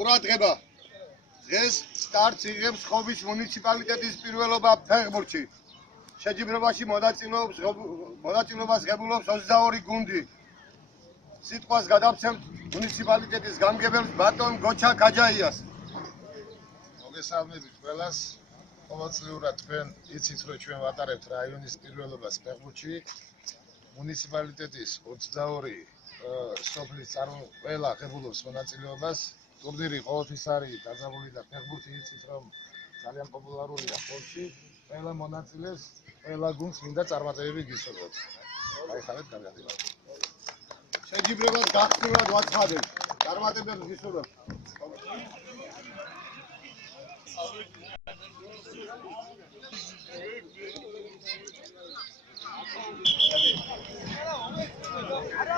ყურადღება. დღეს სტარტს იღებს ხობის მუნიციპალიტეტის პირველობა ფეხბურთში. შეჯიბრებაში მონაწილეობას ღებულობს 22 გუნდი. სიტყვას გადავცემთ მუნიციპალიტეტის გამგებელს ბატონ გოჩა გაჯაიას. მოგესალმებით ყველას. ყოველწლიურად თქვენ იცით, რომ ჩვენ ვატარებთ რაიონის პირველობას ფეხბურთში. მუნიციპალიტეტის 22 სოფლის ყველა ღებულობს მონაწილეობას. ტურნირი ყოველთვის არის დაძაბული და ფეხბურთი იცით, რომ ძალიან პოპულარულია ხალხში. ყველა მონაწილეს, ყველა გუნდს მინდა წარმატებები გისურვოთ. გაიხარეთ გადაგება. შეჯიბრებას გახსნილად ვაცხადებ. წარმატებებს გისურვებთ. არა,